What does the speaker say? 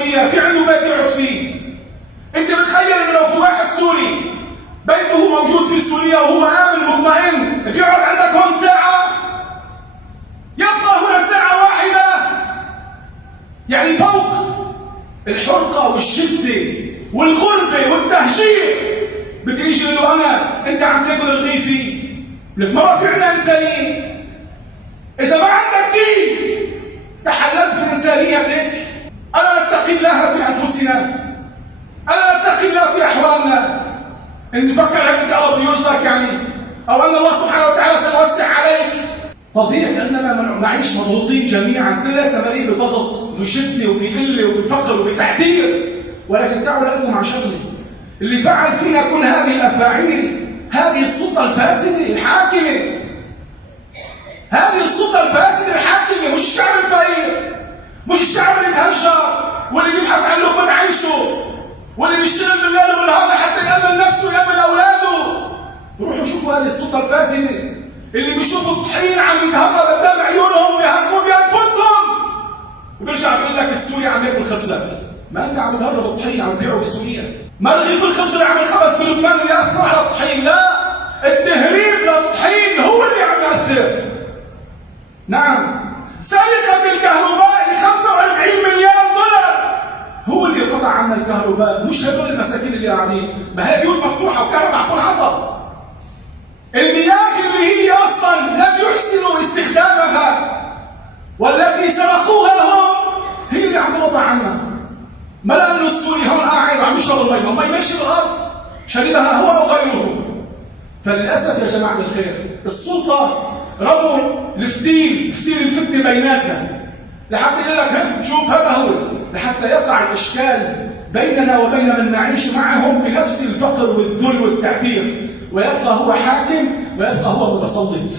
سوريا في عنده بيت يقعد فيه. انت بتخيل انه لو في واحد سوري بيته موجود في سوريا وهو آمن مطمئن بيقعد عندك هون ساعة؟ يبقى هنا ساعة واحدة. يعني فوق الحرقة والشدة والغربة والتهجير بدي يجي يقول له انت عم تاكل رغيفي؟ لك ما في عندنا انسانية. اذا ما عندك دين تحللت بانسانيتك. الا نتقي الله في انفسنا؟ الا نتقي الله في احوالنا؟ ان نفكر هيك انت الله بيرزقك يعني، او ان الله سبحانه وتعالى سيوسع عليك. طبيعي اننا نعيش مضغوطين جميعا، كلنا تمارين بضغط وبشده وبقله وبفقر وبتعتير، ولكن تعالوا لكم مع شغله. اللي فعل فينا كل هذه الافاعيل هذه السلطه الفاسده الحاكمه. هذه السلطه الفاسده الحاكمه، مش الشعب الفقير، مش الشعب اللي يتهجر واللي بيبحث عن لقمه عيشه واللي بيشتغل بالليل والنهار حتى يامن نفسه ويامن اولاده. روحوا شوفوا هذه السلطه الفاسده اللي بيشوفوا الطحين عم يتهرب قدام عيونهم ويهربوا بانفسهم، وبيرجع بيقول لك السوري عم ياكل خبزك. ما انت عم تهرب الطحين عم تبيعه بسوريا. ما رغيف الخبز اللي عم ينخبز بلبنان اللي ياثر على الطحين، لا، التهريب للطحين هو اللي عم ياثر. نعم، سرقه الكهرباء ب 45 مليار دولار هو اللي قطع عنا الكهرباء، مش هدول المساكين اللي قاعدين. ما هي بيوت مفتوحه وكهرباء عم تنعطى. المياه اللي هي اصلا لم يحسنوا استخدامها والتي سرقوها هم هي اللي عم تقطع عنا. ما لانه السوري هون قاعد وعم يشرب المي، ما يمشي بالارض شريدها هو او غيره. فللاسف يا جماعه الخير السلطه رموا الفتيل الفتنه بيناتنا لحتى يقول لك شوف هذا هو، لحتى يقع الاشكال بيننا وبين من نعيش معهم بنفس الفقر والذل والتعتير، ويبقى هو حاكم ويبقى هو متسلط.